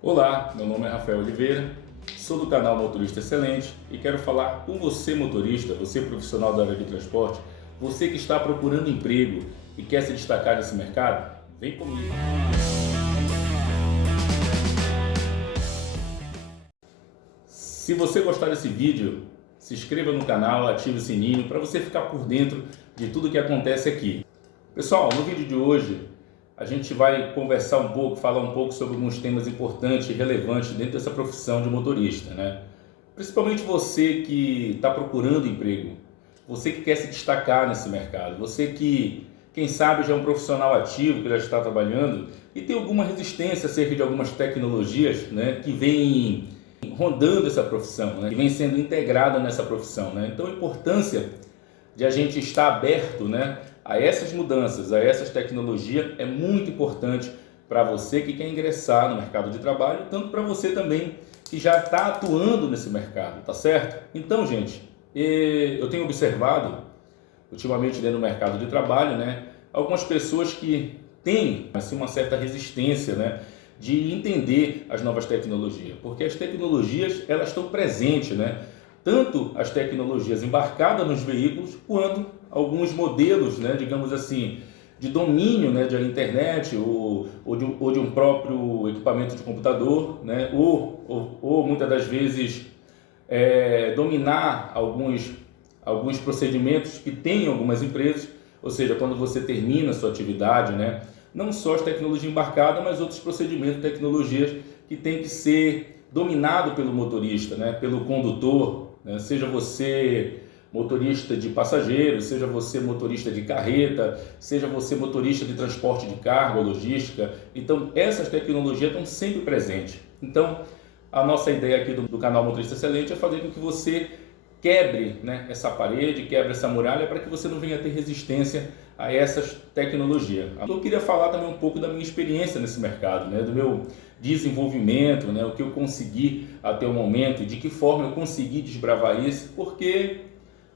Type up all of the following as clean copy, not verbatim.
Olá, meu nome é Rafael Oliveira, sou do canal Motorista Excelente e quero falar com você, motorista, você profissional da área de transporte, você que está procurando emprego e quer se destacar nesse mercado. Vem comigo! Se você gostar desse vídeo, se inscreva no canal, ative o sininho para você ficar por dentro de tudo que acontece aqui. Pessoal, no vídeo de hoje a gente vai conversar um pouco, falar um pouco sobre alguns temas importantes e relevantes dentro dessa profissão de motorista, né? Principalmente você que está procurando emprego, você que quer se destacar nesse mercado, você que, quem sabe, já é um profissional ativo, que já está trabalhando e tem alguma resistência acerca de algumas tecnologias, né, que vem rondando essa profissão, né, que vem sendo integrada nessa profissão, né? Então a importância de a gente estar aberto, né, a essas mudanças, a essas tecnologias é muito importante para você que quer ingressar no mercado de trabalho, tanto para você também que já está atuando nesse mercado, tá certo? Então, gente, eu tenho observado ultimamente dentro do mercado de trabalho, né, algumas pessoas que têm assim uma certa resistência, né, de entender as novas tecnologias, porque as tecnologias elas estão presentes, né? Tanto as tecnologias embarcadas nos veículos, quanto alguns modelos, né, digamos assim, de domínio, né, de internet ou de um próprio equipamento de computador, né, ou muitas das vezes dominar alguns procedimentos que tem em algumas empresas, ou seja, quando você termina a sua atividade, né, não só as tecnologias embarcadas, mas outros procedimentos, tecnologias que tem que ser dominado pelo motorista, né, pelo condutor, né, seja você motorista de passageiros, seja você motorista de carreta, seja você motorista de transporte de carga, logística. Então, essas tecnologias estão sempre presentes. Então, a nossa ideia aqui do canal Motorista Excelente é fazer com que você quebre, né, essa parede, quebre essa muralha para que você não venha ter resistência a essas tecnologias. Eu queria falar também um pouco da minha experiência nesse mercado, né, do meu desenvolvimento, né, o que eu consegui até o momento, de que forma eu consegui desbravar isso, porque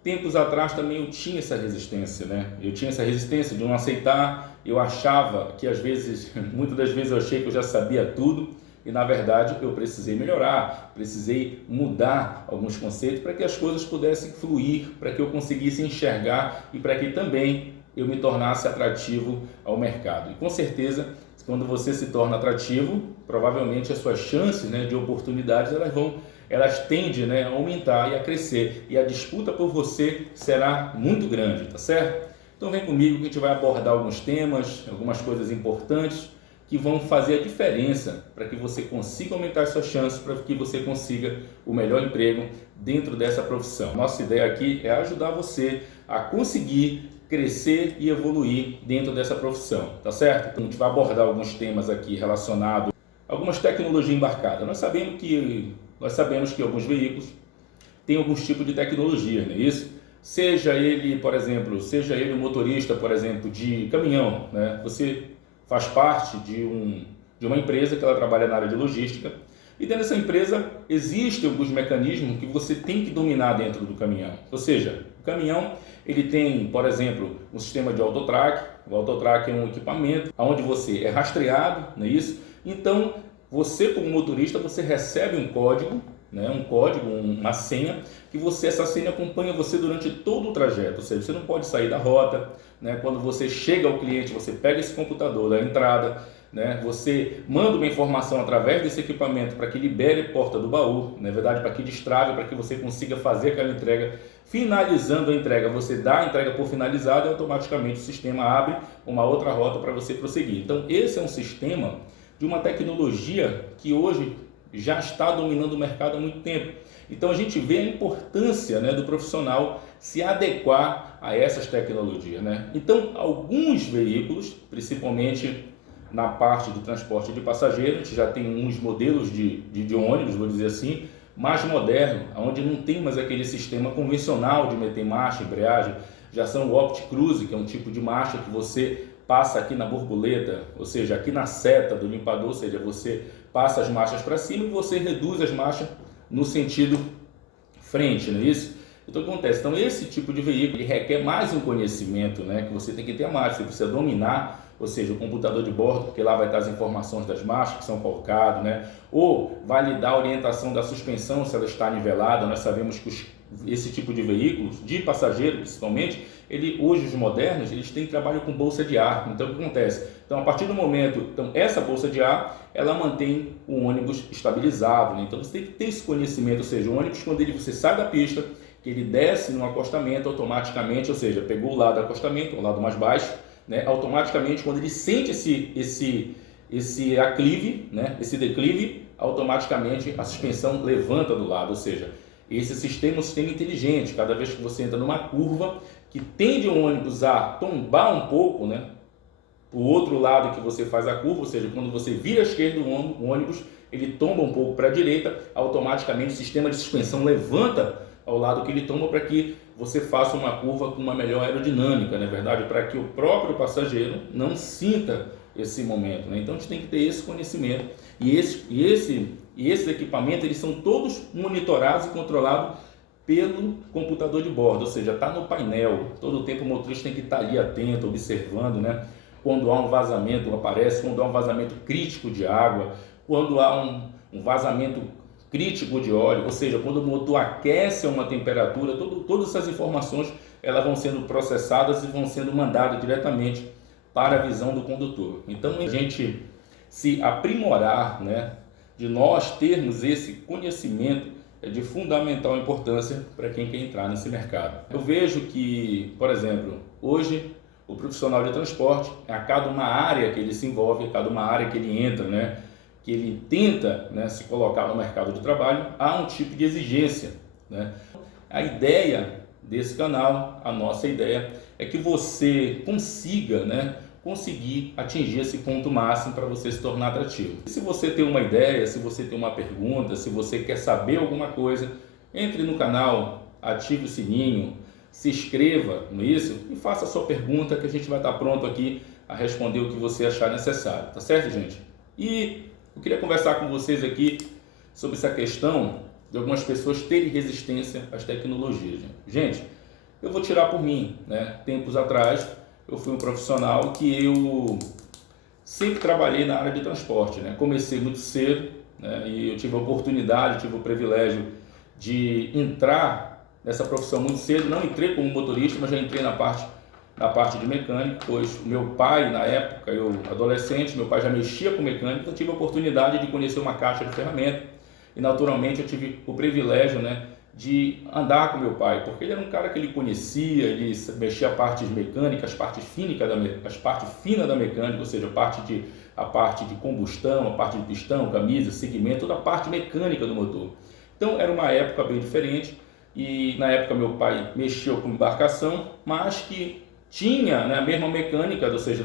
tempos atrás também eu tinha essa resistência, né? Eu tinha essa resistência de não aceitar, eu achava que às vezes, muitas das vezes eu achei que eu já sabia tudo e na verdade eu precisei melhorar, precisei mudar alguns conceitos para que as coisas pudessem fluir, para que eu conseguisse enxergar e para que também eu me tornasse atrativo ao mercado. E com certeza, quando você se torna atrativo, provavelmente as suas chances, né, de oportunidades elas tendem, né, a aumentar e a crescer, e a disputa por você será muito grande, tá certo? Então vem comigo que a gente vai abordar alguns temas, algumas coisas importantes que vão fazer a diferença para que você consiga aumentar as suas chances, para que você consiga o melhor emprego dentro dessa profissão. Nossa ideia aqui é ajudar você a conseguir crescer e evoluir dentro dessa profissão, tá certo? Então, a gente vai abordar alguns temas aqui relacionados a algumas tecnologias embarcadas. Nós sabemos que alguns veículos têm alguns tipos de tecnologia, não é isso? Seja ele, por exemplo, seja ele um motorista, por exemplo, de caminhão, né? Você faz parte de uma empresa que ela trabalha na área de logística e dentro dessa empresa existem alguns mecanismos que você tem que dominar dentro do caminhão. Ou seja, o caminhão ele tem, por exemplo, um sistema de autotrack. O autotrack é um equipamento onde você é rastreado, não é isso? Então, você como motorista, você recebe um código, né, uma senha, essa senha acompanha você durante todo o trajeto, ou seja, você não pode sair da rota, né? Quando você chega ao cliente, você pega esse computador da entrada, né? Você manda uma informação através desse equipamento para que libere a porta do baú, na verdade para que destrave, para que você consiga fazer aquela entrega. Finalizando a entrega, você dá a entrega por finalizada e automaticamente o sistema abre uma outra rota para você prosseguir. Então esse é um sistema de uma tecnologia que hoje já está dominando o mercado há muito tempo. Então a gente vê a importância, né, do profissional se adequar a essas tecnologias, né? Então alguns veículos, principalmente na parte do transporte de passageiros, a gente já tem uns modelos de ônibus, vou dizer assim, mais moderno, onde não tem mais aquele sistema convencional de meter marcha, embreagem, já são o Opt Cruise, que é um tipo de marcha que você passa aqui na borboleta, ou seja, aqui na seta do limpador, ou seja, você passa as marchas para cima e você reduz as marchas no sentido frente, não é isso? Então o que acontece? Então esse tipo de veículo ele requer mais um conhecimento, né? Que você tem que ter a marcha, você precisa dominar ou seja, o computador de bordo, porque lá vai estar as informações das marchas que são colocadas, né? Ou vai lhe dar a orientação da suspensão, se ela está nivelada. Nós sabemos que esse tipo de veículos, de passageiro principalmente, hoje os modernos, eles têm trabalho com bolsa de ar. Então o que acontece? Então a partir do momento, essa bolsa de ar, ela mantém o ônibus estabilizado, né? Então você tem que ter esse conhecimento, ou seja, o ônibus quando você sai da pista, que ele desce no acostamento automaticamente, ou seja, pegou o lado do acostamento, o lado mais baixo, né? Automaticamente quando ele sente esse aclive, né? Esse declive, automaticamente a suspensão levanta do lado, ou seja, esse sistema é um sistema inteligente. Cada vez que você entra numa curva que tende o ônibus a tombar um pouco, né, o outro lado que você faz a curva, ou seja, quando você vira à esquerda o ônibus, ele tomba um pouco para a direita, automaticamente o sistema de suspensão levanta ao lado que ele toma para que você faça uma curva com uma melhor aerodinâmica, na verdade, para que o próprio passageiro não sinta esse momento, né? Então a gente tem que ter esse conhecimento e esses equipamentos, eles são todos monitorados e controlados pelo computador de bordo, ou seja, está no painel. Todo o tempo o motorista tem que estar ali atento, observando, né? Quando há um vazamento, aparece, quando há um vazamento crítico de água, quando há um vazamento crítico de óleo, ou seja, quando o motor aquece a uma temperatura, todas essas informações elas vão sendo processadas e vão sendo mandadas diretamente para a visão do condutor. Então, a gente se aprimorar, né, de nós termos esse conhecimento é de fundamental importância para quem quer entrar nesse mercado. Eu vejo que, por exemplo, hoje o profissional de transporte, a cada uma área que ele se envolve, a cada uma área que ele entra, né, que ele tenta, né, se colocar no mercado de trabalho, há um tipo de exigência, né? A ideia desse canal, a nossa ideia, é que você consiga, né, conseguir atingir esse ponto máximo para você se tornar atrativo. Se você tem uma ideia, se você tem uma pergunta, se você quer saber alguma coisa, entre no canal, ative o sininho, se inscreva nisso e faça a sua pergunta que a gente vai estar pronto aqui a responder o que você achar necessário, tá certo, gente? E eu queria conversar com vocês aqui sobre essa questão de algumas pessoas terem resistência às tecnologias. Gente, eu vou tirar por mim, né? Tempos atrás, eu fui um profissional que eu sempre trabalhei na área de transporte, né? Comecei muito cedo, né? E eu tive a oportunidade, tive o privilégio de entrar nessa profissão muito cedo. Não entrei como motorista, mas já entrei na parte de mecânico, pois meu pai, na época, eu adolescente, meu pai já mexia com mecânica, eu tive a oportunidade de conhecer uma caixa de ferramenta e naturalmente eu tive o privilégio, né, de andar com meu pai, porque ele era um cara que ele conhecia, ele mexia a parte mecânica, as partes finas da mecânica, ou seja, a parte de combustão, a parte de pistão, camisa, segmento, toda a parte mecânica do motor. Então era uma época bem diferente e na época meu pai mexeu com embarcação, mas que tinha, né, a mesma mecânica, ou seja,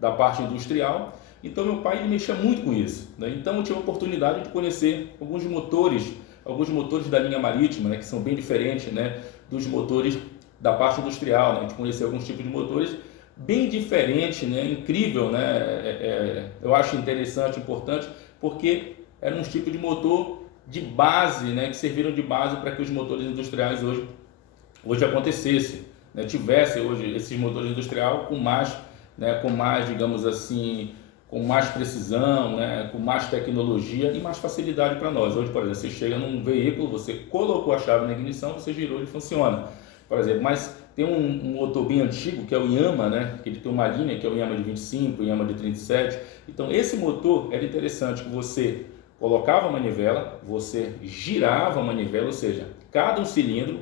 da parte industrial. Então meu pai ele mexia muito com isso, né? Então eu tive a oportunidade de conhecer alguns motores da linha marítima, né, que são bem diferentes, né, dos motores da parte industrial, né? De conhecer alguns tipos de motores bem diferentes, né, incrível, né? Eu acho interessante, importante, porque eram uns tipos de motor de base, né, que serviram de base para que os motores industriais hoje acontecessem, né, tivesse hoje esses motores industriais com mais, né, digamos assim, com mais precisão, né, com mais tecnologia e mais facilidade para nós. Hoje, por exemplo, você chega num veículo, você colocou a chave na ignição, você girou, ele funciona, por exemplo. Mas tem um motor bem antigo que é o Yamaha, né, que ele tem uma linha que é o Yamaha de 25, o Yamaha de 37. Então esse motor era interessante que você colocava a manivela, você girava a manivela, ou seja, cada um cilindro,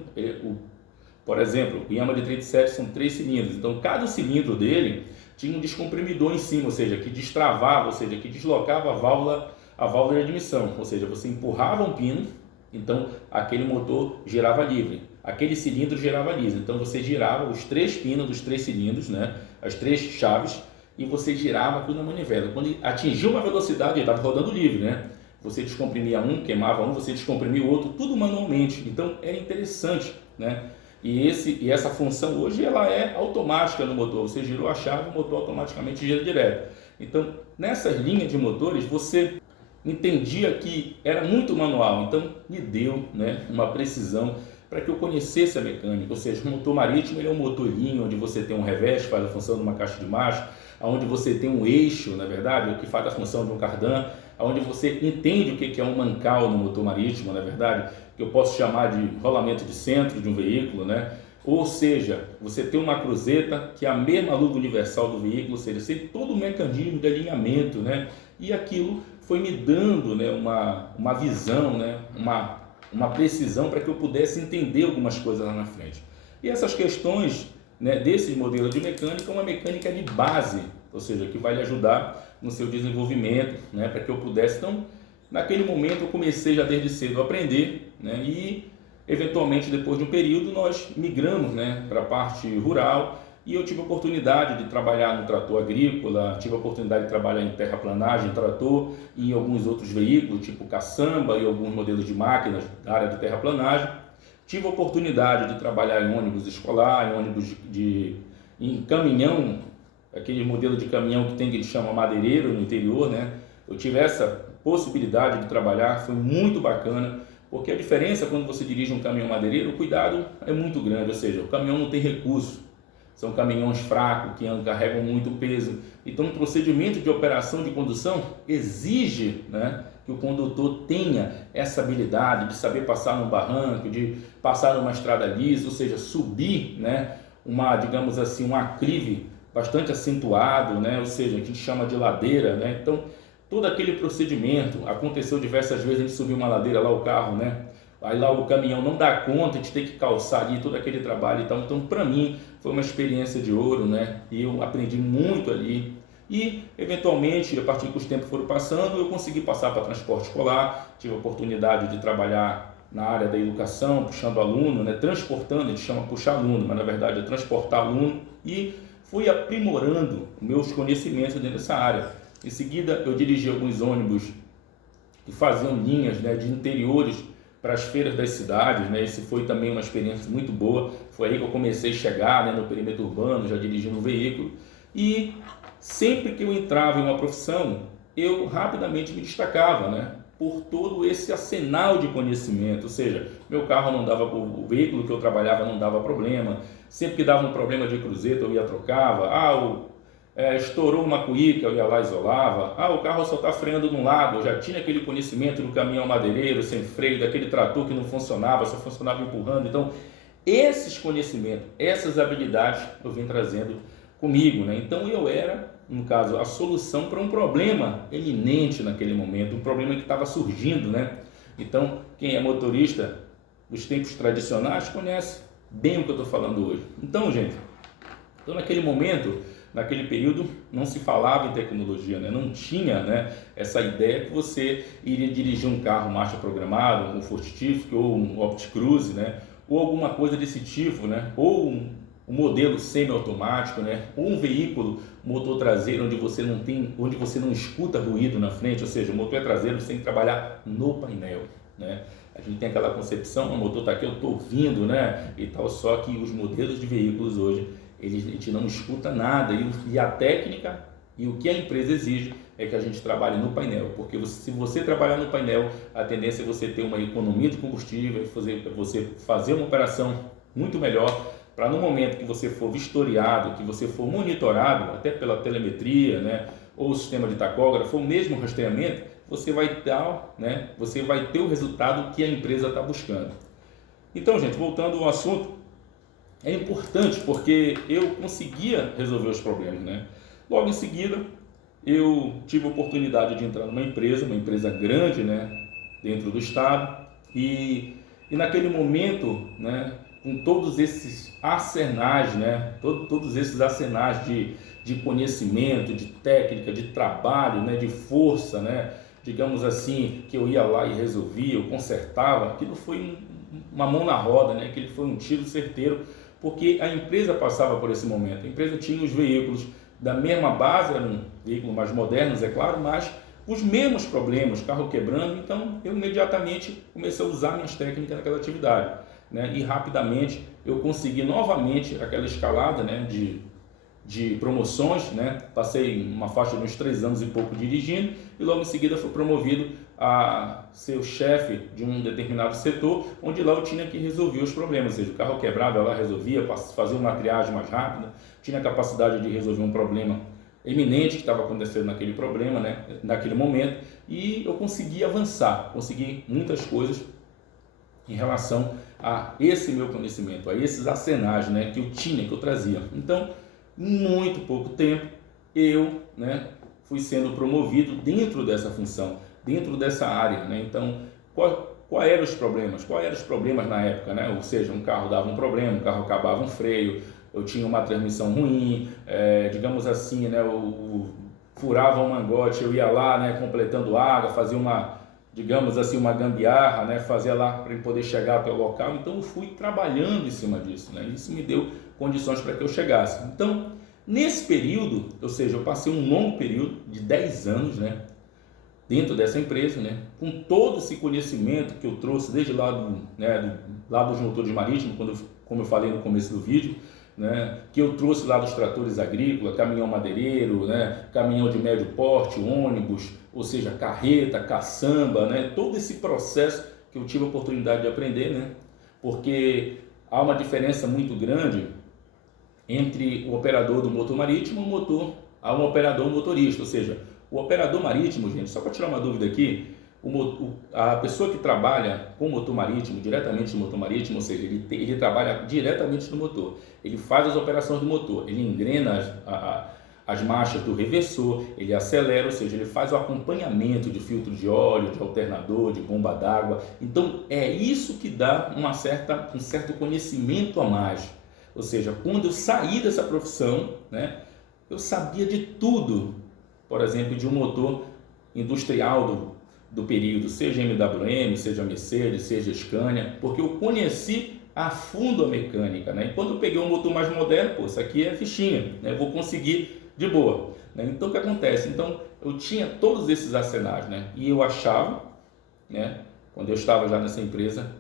por exemplo, o Yamaha de 37 são 3 cilindros, então cada cilindro dele tinha um descomprimidor em cima, ou seja, que destravava, ou seja, que deslocava a válvula de admissão, ou seja, você empurrava um pino, então aquele motor girava livre, aquele cilindro girava livre, então você girava os 3 pinos dos 3 cilindros, né, as 3 chaves, e você girava tudo na manivela. Quando atingiu uma velocidade, ele estava rodando livre, né? Você descomprimia um, queimava um, você descomprimia o outro, tudo manualmente. Então era interessante, né? E essa função hoje ela é automática no motor. Você girou a chave, o motor automaticamente gira direto. Então nessas linhas de motores você entendia que era muito manual. Então me deu, né, uma precisão para que eu conhecesse a mecânica. Ou seja, o motor marítimo ele é um motor linha, onde você tem um revés, faz a função de uma caixa de marcha. onde você tem um eixo, na verdade, que faz a função de um cardan, onde você entende o que é um mancal no motor marítimo, na verdade, que eu posso chamar de rolamento de centro de um veículo, né? Ou seja, você tem uma cruzeta que é a mesma luva universal do veículo, ou seja, você tem todo o mecanismo de alinhamento, né? E aquilo foi me dando, né, uma visão, né, uma precisão para que eu pudesse entender algumas coisas lá na frente. E essas questões, né, desse modelo de mecânica, uma mecânica de base, ou seja, que vai lhe ajudar no seu desenvolvimento, né, para que eu pudesse. Então, naquele momento eu comecei já desde cedo a aprender, né, e eventualmente depois de um período nós migramos, né, para a parte rural, e eu tive a oportunidade de trabalhar no trator agrícola, tive a oportunidade de trabalhar em terraplanagem, trator e em alguns outros veículos, tipo caçamba e alguns modelos de máquinas da área de terraplanagem. Tive a oportunidade de trabalhar em ônibus escolar, em ônibus em caminhão, aquele modelo de caminhão que ele chama madeireiro no interior, né? Eu tive essa possibilidade de trabalhar, foi muito bacana, porque a diferença quando você dirige um caminhão madeireiro, o cuidado é muito grande, ou seja, o caminhão não tem recurso. São caminhões fracos, que carregam muito peso. Então, o procedimento de operação de condução exige, né, que o condutor tenha essa habilidade de saber passar num barranco, de passar numa estrada lisa, ou seja, subir, né, digamos assim, um aclive bastante acentuado, né, ou seja, que a gente chama de ladeira, né. Então, todo aquele procedimento, aconteceu diversas vezes, a gente subiu uma ladeira lá, o carro, né, aí lá o caminhão não dá conta, a gente tem que calçar ali todo aquele trabalho e tal. Então, para mim, foi uma experiência de ouro, né? E eu aprendi muito ali. E, eventualmente, a partir que os tempos foram passando, eu consegui passar para transporte escolar, tive a oportunidade de trabalhar na área da educação, puxando aluno, né? Transportando, a gente chama puxar aluno, mas na verdade é transportar aluno, e fui aprimorando meus conhecimentos dentro dessa área. Em seguida, eu dirigi alguns ônibus que faziam linhas, né, de interiores para as feiras das cidades, né? Isso foi também uma experiência muito boa. Foi aí que eu comecei a chegar, né, no perímetro urbano, já dirigindo um veículo. E sempre que eu entrava em uma profissão, eu rapidamente me destacava, né, por todo esse arsenal de conhecimento. Ou seja, meu carro não dava, o veículo que eu trabalhava não dava problema. Sempre que dava um problema de cruzeta, eu ia trocava. Estourou uma cuíca, eu ia lá e isolava. O carro só está freando de um lado, eu já tinha aquele conhecimento do caminhão madeireiro, sem freio, daquele trator que não funcionava, só funcionava empurrando. Então, esses conhecimentos, essas habilidades eu vim trazendo comigo, né? Então, eu era, no caso, a solução para um problema eminente naquele momento, um problema que estava surgindo, né? Então, quem é motorista dos tempos tradicionais conhece bem o que eu estou falando hoje. Então, gente, naquele momento, naquele período, não se falava em tecnologia, né? Não tinha, né, essa ideia que você iria dirigir um carro marcha programada, um Fortific ou um Opticruise, né? Ou alguma coisa desse tipo, né? Ou um modelo semi-automático, né? Ou um veículo motor traseiro onde você não escuta ruído na frente, ou seja, o motor é traseiro, você tem que trabalhar no painel, né? A gente tem aquela concepção, o motor está aqui, eu estou ouvindo, né? E tal, só que os modelos de veículos hoje, a gente não escuta nada, e a técnica e o que a empresa exige é que a gente trabalhe no painel, porque se você trabalhar no painel, a tendência é você ter uma economia de combustível, você fazer uma operação muito melhor, para no momento que você for vistoriado, que você for monitorado, até pela telemetria, né, ou o sistema de tacógrafo, ou mesmo rastreamento, você vai ter o resultado que a empresa está buscando. Então, gente, voltando ao assunto, é importante porque eu conseguia resolver os problemas, né? Logo em seguida, eu tive a oportunidade de entrar numa empresa grande, né, dentro do estado, e naquele momento, né, com todos esses arsenais, né, todos esses arsenais de conhecimento, de técnica, de trabalho, né, de força, né, digamos assim, que eu ia lá e resolvia, eu consertava, aquilo foi uma mão na roda, né, aquele foi um tiro certeiro, porque a empresa passava por esse momento. A empresa tinha os veículos da mesma base, eram veículos mais modernos, é claro, mas os mesmos problemas, carro quebrando. Então eu imediatamente comecei a usar minhas técnicas naquela atividade, né? E rapidamente eu consegui novamente aquela escalada, né, de promoções, né? Passei uma faixa de uns 3 anos e pouco dirigindo, e logo em seguida fui promovido a ser o chefe de um determinado setor, onde lá eu tinha que resolver os problemas, ou seja, o carro quebrava, eu lá resolvia, fazia uma triagem mais rápida, tinha a capacidade de resolver um problema eminente que estava acontecendo naquele problema, né, naquele momento, e eu consegui avançar, consegui muitas coisas em relação a esse meu conhecimento, a esses arsenais, né, que eu tinha, que eu trazia. Então, em muito pouco tempo, eu, né, fui sendo promovido dentro dessa função, dentro dessa área, né? Então, qual eram os problemas? Quais eram os problemas na época, né? Ou seja, um carro dava um problema, um carro acabava um freio, eu tinha uma transmissão ruim, digamos assim, né? Furava um mangote, eu ia lá, né, completando água, fazia uma, digamos assim, uma gambiarra, né, fazia lá para poder chegar até o local. Então eu fui trabalhando em cima disso, né? Isso me deu condições para que eu chegasse. Então, nesse período, ou seja, eu passei um longo período de 10 anos, né, dentro dessa empresa, né, com todo esse conhecimento que eu trouxe desde lá lá dos motores marítimos, como eu falei no começo do vídeo, né, que eu trouxe lá dos tratores agrícolas, caminhão madeireiro, né, caminhão de médio porte, ônibus, ou seja, carreta, caçamba, né, todo esse processo que eu tive a oportunidade de aprender, né, porque há uma diferença muito grande entre o operador do motor marítimo e um operador motorista, ou seja, o operador marítimo, gente, só para tirar uma dúvida aqui, a pessoa que trabalha com motor marítimo, diretamente no motor marítimo, ou seja, ele trabalha diretamente no motor, ele faz as operações do motor, ele engrena as marchas do reversor, ele acelera, ou seja, ele faz o acompanhamento de filtro de óleo, de alternador, de bomba d'água. Então é isso que dá um certo conhecimento a mais. Ou seja, quando eu saí dessa profissão, né, eu sabia de tudo, por exemplo, de um motor industrial do período, seja MWM, seja Mercedes, seja Scania, porque eu conheci a fundo a mecânica, né? E quando eu peguei um motor mais moderno, pô, isso aqui é fichinha, né? Eu vou conseguir de boa, né? Então o que acontece? Então eu tinha todos esses arsenais, né? E eu achava, né, quando eu estava já nessa empresa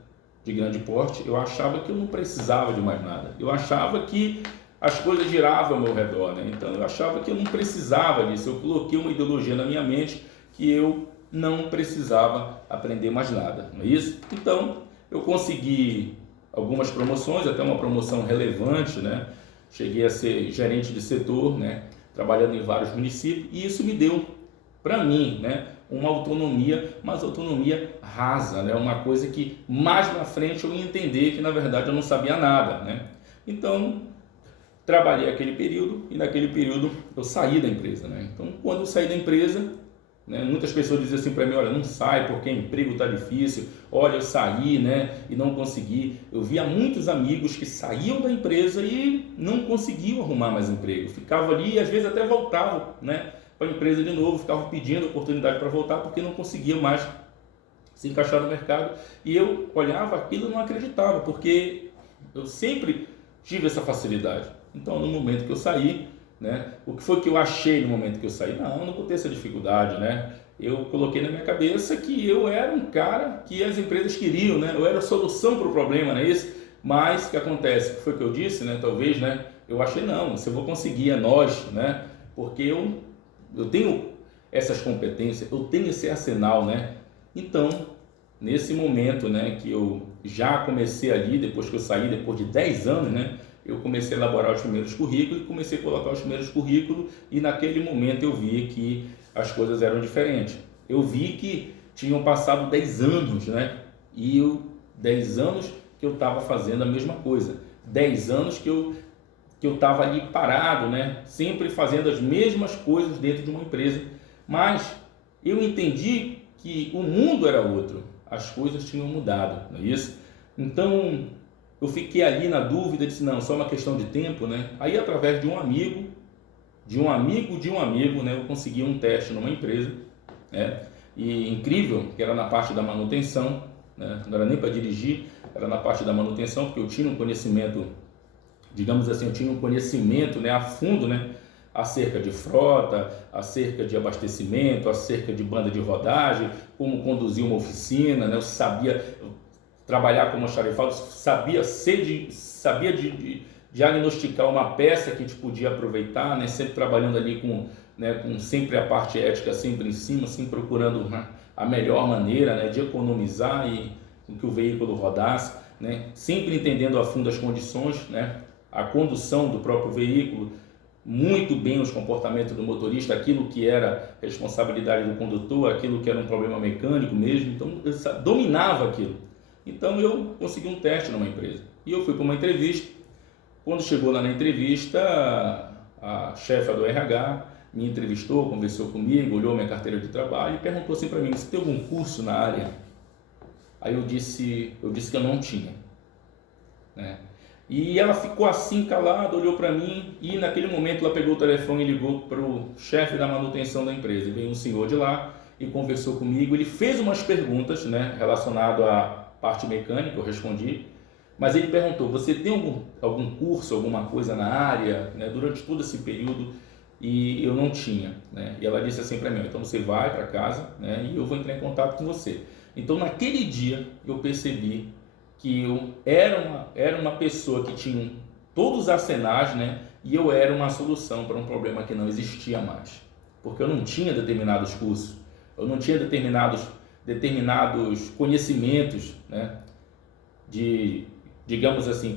de grande porte, eu achava que eu não precisava de mais nada. Eu achava que as coisas giravam ao meu redor, né? Então eu achava que eu não precisava disso. Eu coloquei uma ideologia na minha mente que eu não precisava aprender mais nada, não é isso? Então eu consegui algumas promoções, até uma promoção relevante, né? Cheguei a ser gerente de setor, né, trabalhando em vários municípios, e isso me deu, para mim, né, uma autonomia, mas autonomia rasa, né, uma coisa que mais na frente eu ia entender que na verdade eu não sabia nada, né. Então trabalhei aquele período e naquele período eu saí da empresa, né. Então quando eu saí da empresa, né, muitas pessoas dizem assim para mim, olha, não sai porque emprego está difícil, olha, eu saí, né, e não consegui. Eu via muitos amigos que saíam da empresa e não conseguiam arrumar mais emprego, ficavam ali e às vezes até voltavam, né, para a empresa de novo, ficavam pedindo oportunidade para voltar porque não conseguiam mais se encaixar no mercado. E eu olhava aquilo e não acreditava, porque eu sempre tive essa facilidade. Então no momento que eu saí, né, o que foi que eu achei no momento que eu saí? Não, eu não vou ter essa dificuldade, né? Eu coloquei na minha cabeça que eu era um cara que as empresas queriam, né? Eu era a solução para o problema, não é isso? Mas o que acontece? O que foi que eu disse, né? Talvez, né? Eu achei, não, se eu vou conseguir, é nós, né? Porque eu tenho essas competências, eu tenho esse arsenal, né? Então, nesse momento, né, que eu já comecei ali, depois que eu saí, depois de 10 anos, né? Eu comecei a elaborar os primeiros currículos e comecei a colocar os primeiros currículos, e naquele momento eu vi que as coisas eram diferentes. Eu vi que tinham passado 10 anos, né? E 10 anos que eu estava fazendo a mesma coisa. 10 anos que eu estava ali parado, né? Sempre fazendo as mesmas coisas dentro de uma empresa. Mas eu entendi que o mundo era outro. As coisas tinham mudado, não é isso? Então eu fiquei ali na dúvida, disse, não, só uma questão de tempo, né? Aí através de um amigo, né, eu consegui um teste numa empresa, né? E incrível, que era na parte da manutenção, né? Não era nem para dirigir, era na parte da manutenção, porque eu tinha um conhecimento, digamos assim, eu tinha um conhecimento, né, a fundo, né, acerca de frota, acerca de abastecimento, acerca de banda de rodagem, como conduzir uma oficina, né? Eu sabia trabalhar como almoxarifado, sabia diagnosticar uma peça que a gente podia aproveitar, né? Sempre trabalhando ali com sempre a parte ética sempre em cima, sempre procurando a melhor maneira, né, de economizar e com que o veículo rodasse, né? Sempre entendendo a fundo as condições, né? A condução do próprio veículo, muito bem os comportamentos do motorista, aquilo que era responsabilidade do condutor, aquilo que era um problema mecânico mesmo, então eu dominava aquilo. Então eu consegui um teste numa empresa e eu fui para uma entrevista. Quando chegou lá na entrevista, a chefe do RH me entrevistou, conversou comigo, olhou minha carteira de trabalho e perguntou assim para mim: você tem algum curso na área? Aí eu disse que eu não tinha, né? E ela ficou assim calada, olhou para mim e naquele momento ela pegou o telefone e ligou para o chefe da manutenção da empresa. E veio um senhor de lá e conversou comigo. Ele fez umas perguntas, né, relacionadas à parte mecânica, eu respondi. Mas ele perguntou: você tem algum curso, alguma coisa na área, né, durante todo esse período? E eu não tinha, né? E ela disse assim para mim: então você vai para casa, né, e eu vou entrar em contato com você. Então naquele dia eu percebi que eu era uma pessoa que tinha todos os arsenais, né? E eu era uma solução para um problema que não existia mais. Porque eu não tinha determinados cursos, eu não tinha determinados conhecimentos, né? Digamos assim,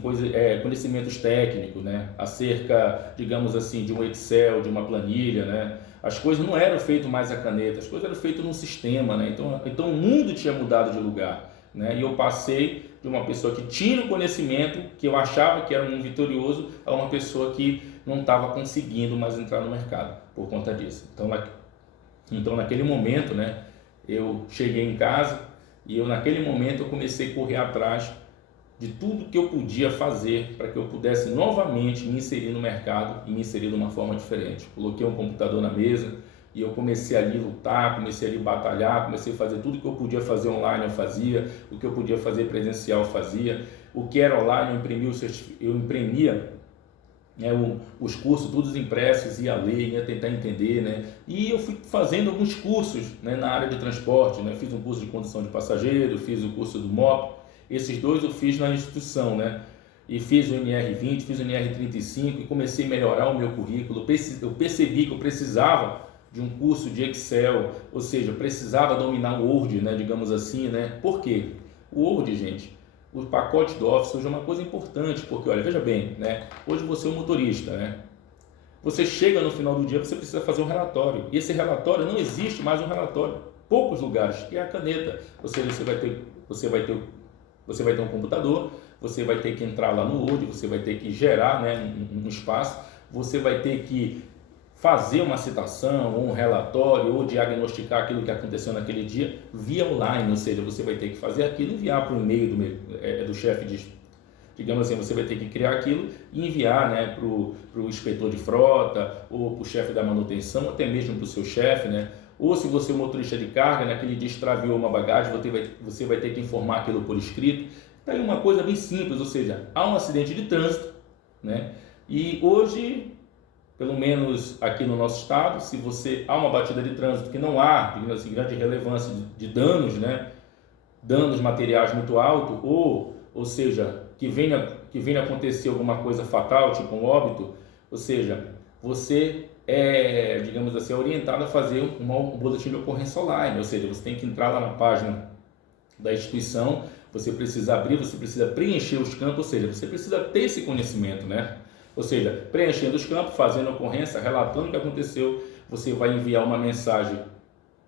conhecimentos técnicos, né? Acerca, digamos assim, de um Excel, de uma planilha, né? As coisas não eram feitas mais à caneta, as coisas eram feitas num sistema, né? Então o mundo tinha mudado de lugar, né? E eu passei de uma pessoa que tinha o conhecimento, que eu achava que era um vitorioso, a uma pessoa que não estava conseguindo mais entrar no mercado por conta disso. Então naquele momento, né, eu cheguei em casa e naquele momento eu comecei a correr atrás de tudo que eu podia fazer para que eu pudesse novamente me inserir no mercado e me inserir de uma forma diferente. Coloquei um computador na mesa e eu comecei ali a lutar, comecei ali a batalhar, comecei a fazer tudo que eu podia fazer online eu fazia, o que eu podia fazer presencial eu fazia, o que era online eu imprimia, né, os cursos todos impressos, ia ler, ia tentar entender, né? E eu fui fazendo alguns cursos, né, na área de transporte, né? Fiz um curso de condução de passageiro, fiz o curso do MOP, esses dois eu fiz na instituição, né? E fiz o NR20, fiz o NR35 e comecei a melhorar o meu currículo. Eu percebi que eu precisava de um curso de Excel, ou seja, eu precisava dominar o Word, né, digamos assim, né? Por quê? O Word, gente, o pacote do Office hoje é uma coisa importante, porque, olha, veja bem, né? Hoje você é um motorista, né? Você chega no final do dia, você precisa fazer um relatório. E esse relatório, não existe mais um relatório. Poucos lugares, que é a caneta. Ou seja, você vai ter um computador, você vai ter que entrar lá no Word, você vai ter que gerar, né, um espaço, você vai ter que fazer uma citação, ou um relatório, ou diagnosticar aquilo que aconteceu naquele dia via online, ou seja, você vai ter que fazer aquilo e enviar para o e-mail do chefe digamos assim, você vai ter que criar aquilo e enviar, né, para o inspetor de frota, ou para o chefe da manutenção, ou até mesmo para o seu chefe, né? Ou se você é um motorista de carga, naquele dia extraviou uma bagagem, você vai ter que informar aquilo por escrito. Tá aí uma coisa bem simples, ou seja, há um acidente de trânsito, né? E hoje, pelo menos aqui no nosso estado, se há uma batida de trânsito que não há, digamos assim, grande relevância de danos, né? Danos materiais muito altos, ou seja, que venha acontecer alguma coisa fatal, tipo um óbito, ou seja, você digamos assim, orientado a fazer um boletim de ocorrência online, ou seja, você tem que entrar lá na página da instituição, você precisa abrir, você precisa preencher os campos, ou seja, você precisa ter esse conhecimento, né? Ou seja, preenchendo os campos, fazendo a ocorrência, relatando o que aconteceu, você vai enviar uma mensagem,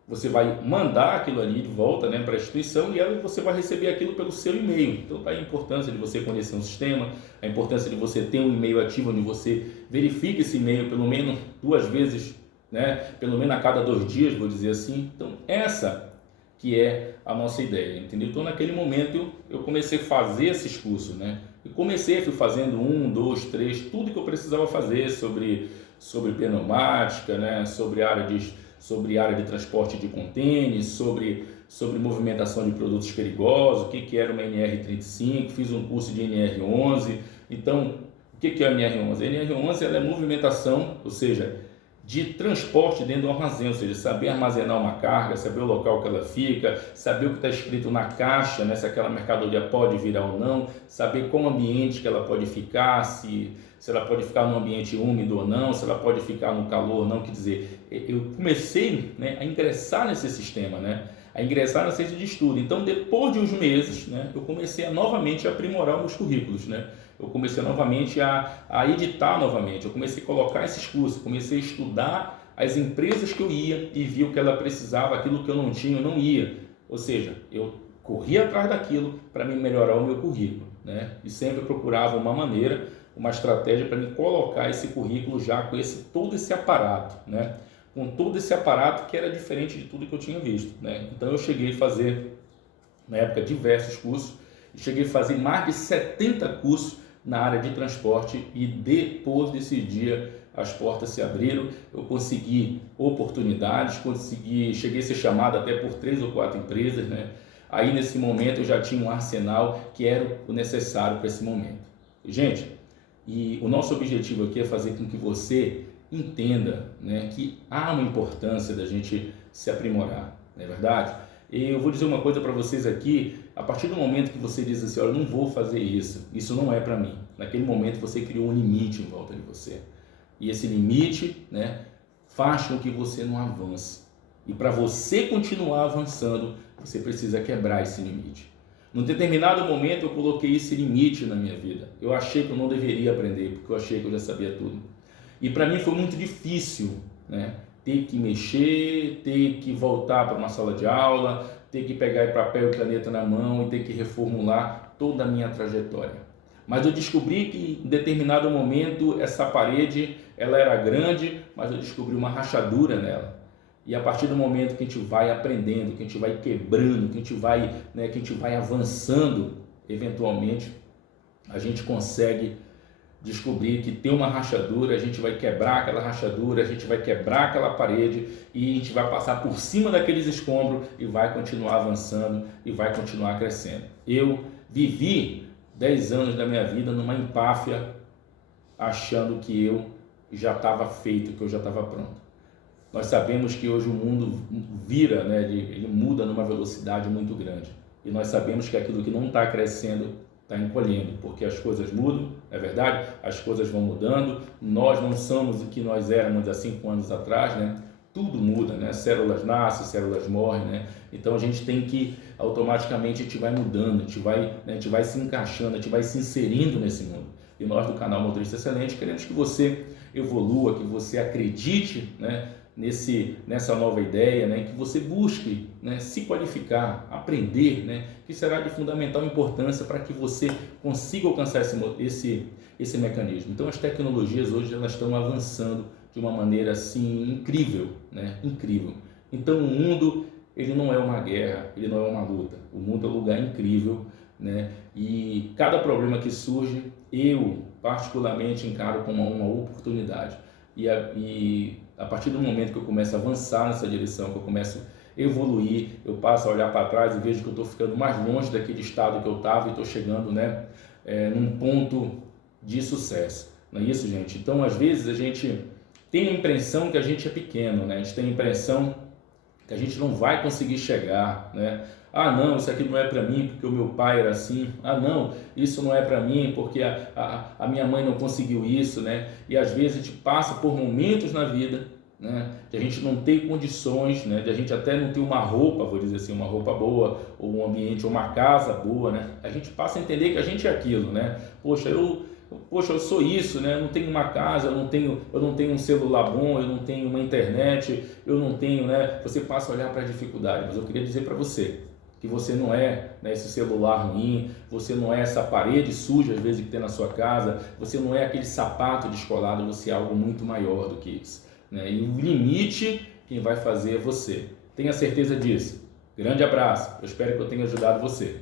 você vai mandar aquilo ali de volta, né, para a instituição e você vai receber aquilo pelo seu e-mail. Então tá a importância de você conhecer um sistema, a importância de você ter um e-mail ativo onde você verifica esse e-mail pelo menos 2 vezes, né, pelo menos a cada 2 dias, vou dizer assim. Então essa que é a nossa ideia, entendeu? Então naquele momento eu comecei a fazer esses cursos, né, e fui fazendo 1, 2, 3, tudo que eu precisava fazer sobre pneumática, né, sobre área de transporte de contêineres, sobre movimentação de produtos perigosos, o que era uma NR35, fiz um curso de NR11. Então, o que é a NR11? A NR11 ela é movimentação, ou seja, de transporte dentro do armazém, ou seja, saber armazenar uma carga, saber o local que ela fica, saber o que está escrito na caixa, né, se aquela mercadoria pode virar ou não, saber qual ambiente que ela pode ficar, se ela pode ficar num ambiente úmido ou não, se ela pode ficar no calor ou não. Quer dizer, eu comecei, né, a ingressar nesse sistema, né, a ingressar na ciência de estudo. Então, depois de uns meses, né, eu comecei a novamente aprimorar meus currículos, né? Eu comecei novamente a editar novamente, eu comecei a colocar esses cursos, comecei a estudar as empresas que eu ia e vi o que ela precisava, aquilo que eu não tinha, eu não ia. Ou seja, eu corria atrás daquilo para me melhorar o meu currículo, né? E sempre procurava uma maneira, uma estratégia para me colocar esse currículo já com todo esse aparato, né? Com todo esse aparato que era diferente de tudo que eu tinha visto, né? Então eu cheguei a fazer, na época, diversos cursos, e cheguei a fazer mais de 70 cursos na área de transporte, e depois desse dia as portas se abriram, eu consegui oportunidades, cheguei a ser chamado até por 3 ou 4 empresas, né? Aí nesse momento eu já tinha um arsenal que era o necessário para esse momento. Gente, e o nosso objetivo aqui é fazer com que você entenda, né, que há uma importância da gente se aprimorar, não é verdade? E eu vou dizer uma coisa para vocês aqui: a partir do momento que você diz assim, olha, eu não vou fazer isso não é para mim, naquele momento você criou um limite em volta de você. E esse limite, né, faz com que você não avance. E para você continuar avançando, você precisa quebrar esse limite. Num determinado momento eu coloquei esse limite na minha vida. Eu achei que eu não deveria aprender, porque eu achei que eu já sabia tudo. E para mim foi muito difícil, né, ter que mexer, ter que voltar para uma sala de aula, ter que pegar papel e caneta na mão e ter que reformular toda a minha trajetória. Mas eu descobri que em determinado momento essa parede, ela era grande, mas eu descobri uma rachadura nela. E a partir do momento que a gente vai aprendendo, que a gente vai quebrando, que a gente vai avançando, eventualmente a gente consegue descobrir que tem uma rachadura, a gente vai quebrar aquela rachadura, a gente vai quebrar aquela parede e a gente vai passar por cima daqueles escombros e vai continuar avançando e vai continuar crescendo. Eu vivi 10 anos da minha vida numa empáfia, achando que eu já estava feito, que eu já estava pronto. Nós sabemos que hoje o mundo vira, né, ele muda numa velocidade muito grande. E nós sabemos que aquilo que não está crescendo está encolhendo, porque as coisas mudam, é verdade? As coisas vão mudando, nós não somos o que nós éramos há 5 anos atrás, né? Tudo muda, né? Células nascem, células morrem, né? Então a gente tem que, automaticamente, a gente vai mudando, a gente vai se encaixando, a gente vai se inserindo nesse mundo. E nós do canal Motorista Excelente queremos que você evolua, que você acredite, né, nessa nova ideia, né, que você busque, né, se qualificar, aprender, né, que será de fundamental importância para que você consiga alcançar esse mecanismo. Então as tecnologias hoje elas estão avançando de uma maneira assim incrível, né, incrível. Então o mundo ele não é uma guerra, ele não é uma luta. O mundo é um lugar incrível, né, e cada problema que surge eu particularmente encaro como uma oportunidade. E a partir do momento que eu começo a avançar nessa direção, que eu começo a evoluir, eu passo a olhar para trás e vejo que eu estou ficando mais longe daquele estado que eu estava e estou chegando, né, num ponto de sucesso. Não é isso, gente? Então, às vezes, a gente tem a impressão que a gente é pequeno, né? A gente tem a impressão que a gente não vai conseguir chegar, né? Ah, não, isso aqui não é para mim porque o meu pai era assim. Ah, não, isso não é para mim porque a minha mãe não conseguiu isso, né? E às vezes a gente passa por momentos na vida, né, de a gente não ter condições, né, de a gente até não ter uma roupa, vou dizer assim, uma roupa boa, ou um ambiente, ou uma casa boa, né? A gente passa a entender que a gente é aquilo, né? Poxa, eu sou isso, né? Eu não tenho uma casa, eu não tenho um celular bom, eu não tenho uma internet, eu não tenho, né? Você passa a olhar para a dificuldade, mas eu queria dizer para você que você não é, né, esse celular ruim, você não é essa parede suja às vezes que tem na sua casa, você não é aquele sapato descolado, você é algo muito maior do que isso, né? E o limite quem vai fazer é você. Tenha certeza disso. Grande abraço, eu espero que eu tenha ajudado você.